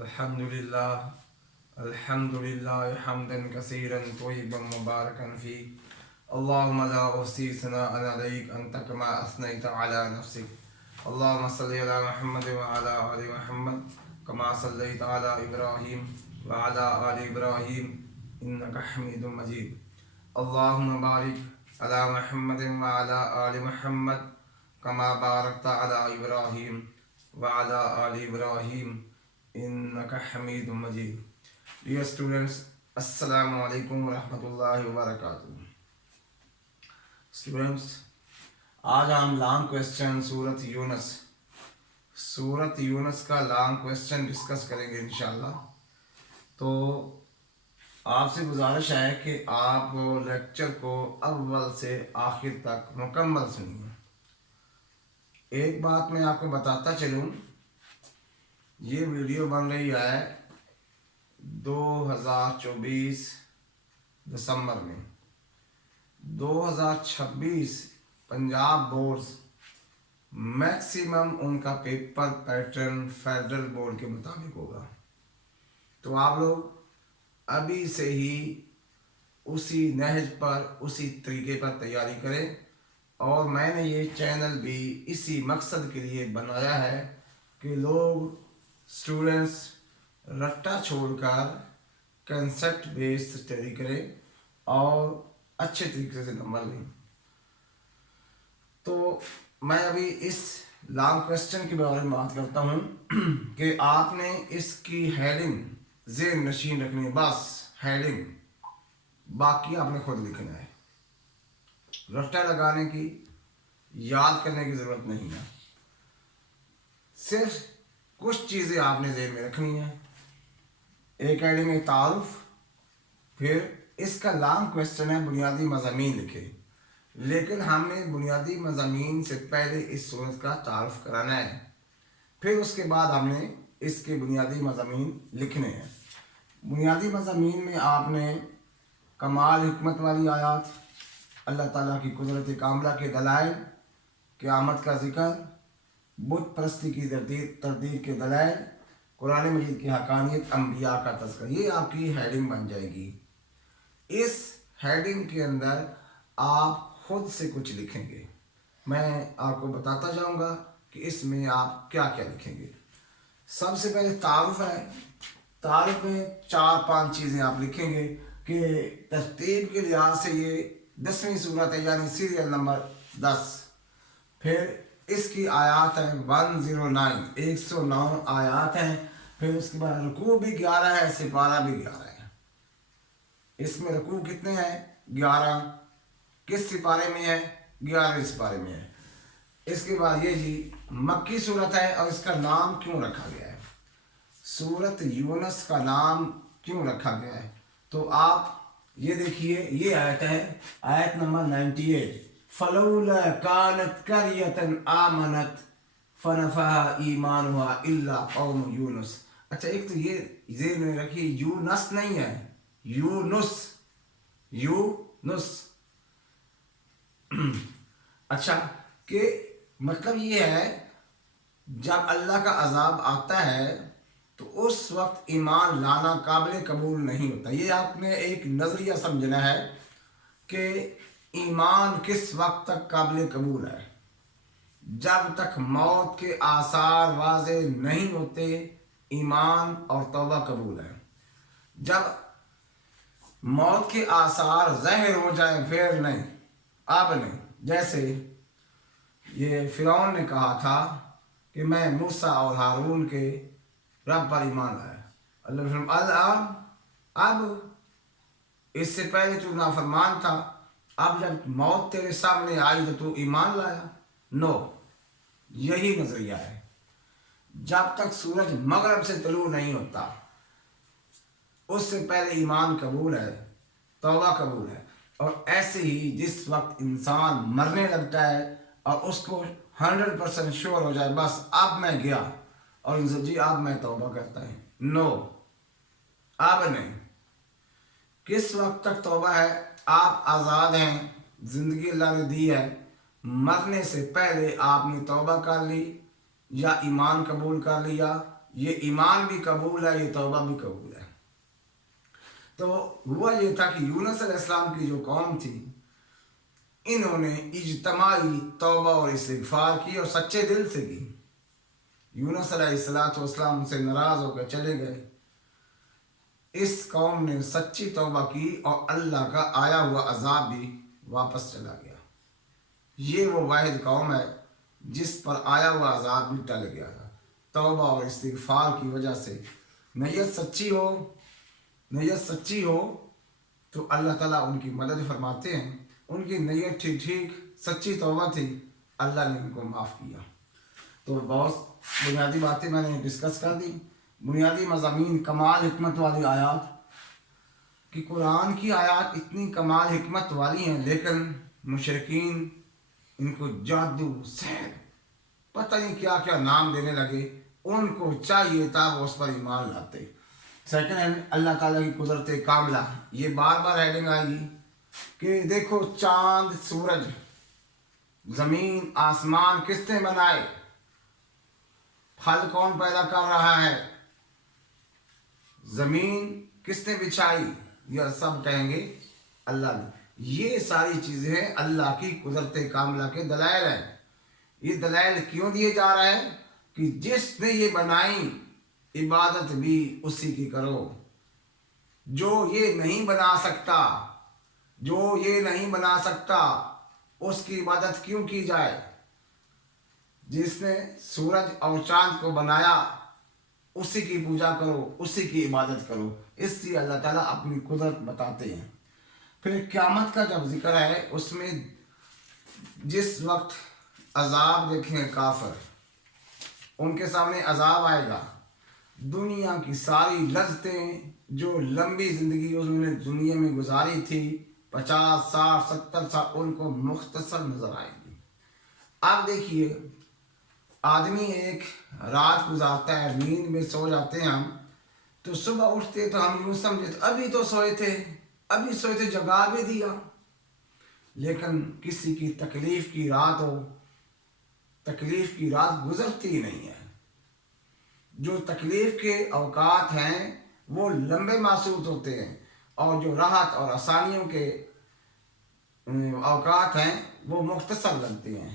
Alhamdulillah, Alhamdulillah, hamdan kasiran tayyiban mubarakan fi. Allahumma la uhsi sana'an alayk anta kama asnayta ala nafsik. Allahumma salli ala Muhammad wa ala ali Muhammad kama sallaita ala Ibrahim wa ala ali Ibrahim innaka Hamidum Majid. Allahumma barik ala Muhammad wa ala ali Muhammad kama barakta ala Ibrahim wa ala ali Ibrahim innaka Hamidum Majid. Dear students, Assalamu alaikum wa rahmatullahi wa barakatuh. Students, आज हम long question सूरत यूनस का long question discuss करेंगे इंशाल्लाह। तो आपसे गुजारिश है कि आप लेक्चर को अव्वल से आखिर तक मुकम्मल सुनिए। एक बात मैं आपको बताता चलूँ, ये वीडियो बन रही है 2024 दिसंबर में। 2026 पंजाब बोर्ड्स मैक्सिमम उनका पेपर पैटर्न फेडरल बोर्ड के मुताबिक होगा। तो आप लोग अभी से ही उसी नहज पर, उसी तरीके पर तैयारी करें। और मैंने ये चैनल भी इसी मकसद के लिए बनाया है कि लोग स्टूडेंट्स रट्टा छोड़कर कंसेप्ट बेस्ड स्टडी करें और अच्छे तरीके से नंबर लें। तो मैं अभी इस लॉन्ग क्वेश्चन के बारे में बात करता हूँ कि आपने इसकी हेडिंग ज़ेहन नशीन रखनी है, बस हेडिंग, बाकी आपने खुद लिखना है। रट्टा लगाने की, याद करने की ज़रूरत नहीं है। सिर्फ कुछ चीज़ें आपने ज़हन में रखनी है। एक हेडिंग में तारुफ, फिर इसका लॉन्ग क्वेश्चन है बुनियादी मज़ामीन लिखे। लेकिन हमने बुनियादी मज़ामीन से पहले इस सूरत का तारुफ कराना है, फिर उसके बाद हमने इसके बुनियादी मज़ामीन लिखने हैं। बुनियादी मज़ामीन में आपने कमाल हिकमत वाली आयात, अल्लाह ताला की कुदरत कामला के दलाइल, क़यामत का ज़िक्र, बुत परस्ती की तरदीद के दलाइल, कुरान मजीद की हकानियत, अम्बिया का तज़किरा, ये आपकी हेडिंग बन जाएगी। इस हेडिंग के अंदर आप खुद से कुछ लिखेंगे। मैं आपको बताता जाऊंगा कि इसमें आप क्या क्या लिखेंगे। सबसे पहले तारुफ है। तारुफ में 4-5 चीज़ें आप लिखेंगे कि तरतीब के लिहाज से ये 10वीं सूरत है, यानी सीरियल नंबर 10। फिर इसकी आयात है 109, 109 आयात हैं। फिर उसके बाद रुकू भी 11 है, सिपारा भी 11 है। इसमें रुकू कितने हैं? 11। किस सिपारे में है? 11वें सिपारे में है। इसके बाद ये जी मक्की सूरत है और इसका नाम क्यों रखा गया है? सूरत यूनस का नाम क्यों रखा गया है? तो आप ये देखिए, ये आयत है, आयत नंबर 98, फलौला कानत करियतन आमनत फनफहा ईमानुहा इल्ला कौम यूनुस। अच्छा, एक तो ये ज़हन में रखिए, यूनस नहीं है, यूनुस, यूनुस। अच्छा, कि मतलब ये है जब अल्लाह का अजाब आता है तो उस वक्त ईमान लाना काबिल कबूल नहीं होता। ये आपने एक नज़रिया समझना है कि ईमान किस वक्त तक काबिल कबूल है। जब तक मौत के आसार वाज़े नहीं होते, ईमान और तौबा कबूल है। जब मौत के आसार ज़ाहिर हो जाए फिर नहीं, अब नहीं। जैसे ये फ़िरौन ने कहा था कि मैं मूसा और हारून के रब पर ईमान लाया। अल्लाह अब इससे पहले तू नाफरमान था, अब जब मौत तेरे सामने आई तो तू ईमान लाया? नो, यही नज़रिया है। जब तक सूरज मगरब से तलू नहीं होता उससे पहले ईमान कबूल है, तौबा कबूल है। और ऐसे ही जिस वक्त इंसान मरने लगता है और उसको 100% श्योर हो जाए बस अब मैं गया, और इनसे जी अब मैं तौबा करता है, नो, अब नहीं। किस वक्त तक तौबा है? आप आज़ाद हैं, ज़िंदगी अल्लाह ने दी है, मरने से पहले आपने तौबा कर ली या ईमान कबूल कर लिया ये ईमान भी कबूल है, ये तौबा भी कबूल है। तो हुआ ये था कि यूनुस अलैहिस्सलाम की जो कौम थी, इन्होंने इज्तमाई तौबा और इस्तिगफार की और सच्चे दिल से की। यूनुस अलैहिस्सलाम उनसे नाराज होकर चले गए। इस कौम ने सच्ची तौबा की और अल्लाह का आया हुआ अजाब भी वापस चला गया। ये वो वाहिद कौम है जिस पर आया हुआ अजाब भी टल गया था, तौबा और इस्तिगफार की वजह से। नीयत सच्ची हो तो अल्लाह ताला उनकी मदद फरमाते हैं। उनकी नीयत ठीक सच्ची तौबा थी, अल्लाह ने उनको माफ़ किया। तो बहुत बुनियादी बातें मैंने डिस्कस कर दी, बुनियादी मज़ामीन, कमाल हिकमत वाली आयात कि कुरान की आयात इतनी कमाल हिकमत वाली हैं, लेकिन मुशरिकीन इनको जादू, सहर, पता नहीं क्या क्या नाम देने लगे। उनको चाहिए था वो उस पर ईमान लाते। सेकंड हैंड अल्लाह ताला की कुदरत कामला, ये बार बार हेडिंग आएगी कि देखो चांद, सूरज, ज़मीन, आसमान किसने बनाए, फल कौन पैदा कर रहा है, ज़मीन किसने बिछाई, यह सब कहेंगे अल्लाह ने। ये सारी चीज़ें अल्लाह की कुदरत कामला के दलाइल हैं। ये दलाइल क्यों दिए जा रहे हैं कि जिसने ये बनाई, इबादत भी उसी की करो। जो ये नहीं बना सकता उसकी इबादत क्यों की जाए। जिसने सूरज और चांद को बनाया उसी की पूजा करो, उसी की इबादत करो। इसलिए अल्लाह ताला अपनी कुदरत बताते हैं। फिर क़यामत का जब जिक्र है, उसमें जिस वक्त अजाब देखें काफिर, उनके सामने अजाब आएगा। दुनिया की सारी लज्जतें, जो लंबी ज़िंदगी उन्होंने दुनिया में गुजारी थी, 50, 60, 70 साल, उनको मुख्तसर नज़र आएगी। अब देखिए, आदमी एक रात गुजारता है, नींद में सो जाते हैं हम, तो सुबह उठते तो हम यूँ समझे अभी तो सोए थे, जगा भी दिया। लेकिन किसी की तकलीफ़ की रात हो, तकलीफ़ की रात गुजरती नहीं है। जो तकलीफ़ के अवकात हैं वो लंबे महसूस होते हैं, और जो राहत और आसानियों के अवकात हैं वो मुख्तसर लगते हैं।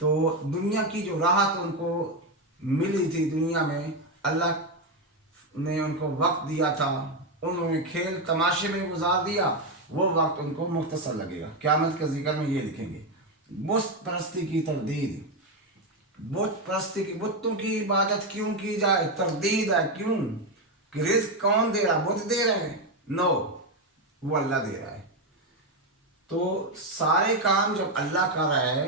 तो दुनिया की जो राहत उनको मिली थी, दुनिया में अल्लाह ने उनको वक्त दिया था, उन्होंने खेल तमाशे में गुजार दिया, वो वक्त उनको मुख्तसर लगेगा। क़यामत के ज़िक्र में ये लिखेंगे। बुत परस्ती की तरदीद, बुतों की इबादत क्यों की जाए, तरदीद है क्यों, कि रिज़्क़ कौन दे रहा, बुत दे रहे हैं? नो, वो अल्लाह दे रहा है। तो सारे काम जब अल्लाह कर रहा है,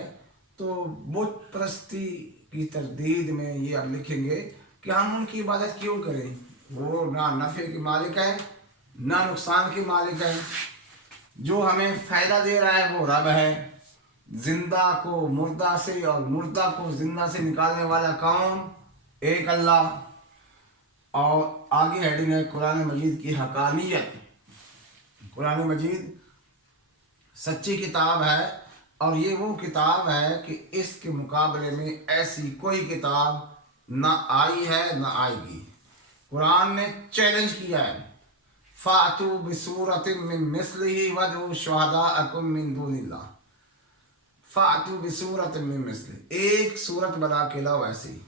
तो बुत परस्ती की तरदीद में ये अब लिखेंगे कि हम उनकी इबादत क्यों करें। वो ना नफ़े के मालिक है, ना नुकसान के मालिक है। जो हमें फ़ायदा दे रहा है वो रब है। जिंदा को मुर्दा से और मुर्दा को जिंदा से निकालने वाला कौन? एक अल्लाह। और आगे हेडिंग है कुरान मजीद की हकानियत। कुरान मजीद सच्ची किताब है, और ये वो किताब है कि इसके मुकाबले में ऐसी कोई किताब ना आई है ना आएगी। कुरान ने चैलेंज किया है, फ़ातू बिसूरतिन मिन मिस्लिही वदउ शुहदाअकुम मिन दूनिल्लाह, फ़ातू बिसूरतिन मिन मिस्लिही, एक सूरत बना के लाओ ऐसी।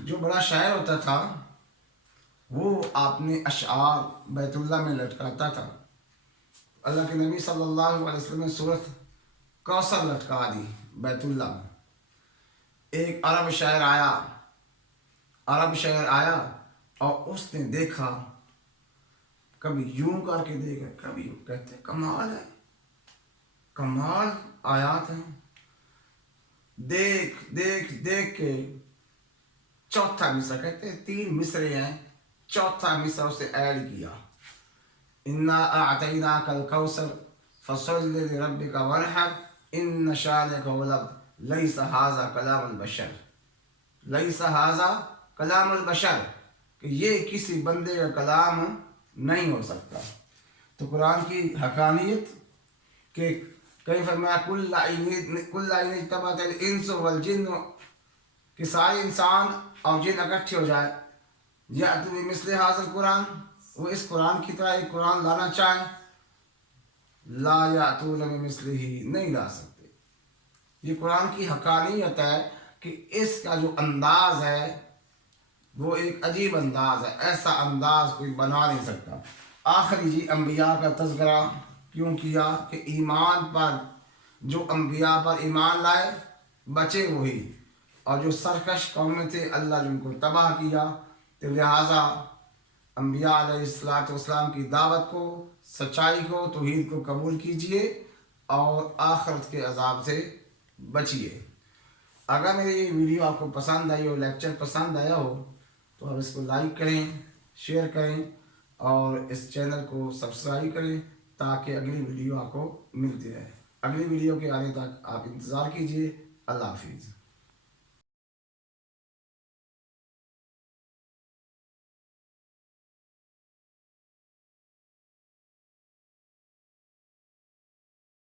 जो बड़ा शायर होता था वो अपने अशआर बैतुल्लाह में लटकाता था। अल्लाह के नबी सल्लल्लाहु अलैहि वसल्लम ने सूरत कौसर लटका दी बैतुल्लाह में। एक अरब शायर आया और उसने देखा, कभी यूं करके देखा, कभी यूं, कहते कमाल है, कमाल आयात है। देख देख देख के चौथा मिसरा, कहते 3 मिसरे हैं, चौथा मिसरा उसे ऐड किया, इन्ना अअतैनाकल कौसर फसल्लि लिरब्बिका वनहर इन्न शानिअका हुवल अबतर, लैसा हाज़ा कलामुल बशर, लैसा हाज़ा कलामुल बशर, कि ये किसी बंदे का कलाम नहीं हो सकता। तो कुरान की हकानियत के कई फरमाया कुल्ला इन तबातल इंस वल जिन्न, کہ سارے انسان اور جن اکٹھے ہو جائے یا تو مثل حاضر قرآن، وہ اس قرآن کی طرح ایک قرآن لانا چاہیں، لا یاتون بمثلہ ہی، نہیں لا سکتے۔ یہ قرآن کی حقانیت ہے کہ اس کا جو انداز ہے وہ ایک عجیب انداز ہے، ایسا انداز کوئی بنا نہیں سکتا۔ آخری جی انبیاء کا تذکرہ کیوں کیا کہ ایمان پر، جو انبیاء پر ایمان لائے بچے وہی، اور جو سرکش قومیں تھے اللہ جن کو تباہ کیا، تو لہٰذا انبیاء علیہ السلام کی دعوت کو، سچائی کو، توحید کو قبول کیجئے اور آخرت کے عذاب سے بچیے۔ اگر میری یہ ویڈیو آپ کو پسند آئی ہو، لیکچر پسند آیا ہو، تو آپ اس کو لائک کریں، شیئر کریں اور اس چینل کو سبسکرائب کریں تاکہ اگلی ویڈیو آپ کو ملتی رہے۔ اگلی ویڈیو کے آنے تک آپ انتظار کیجئے۔ اللہ حافظ۔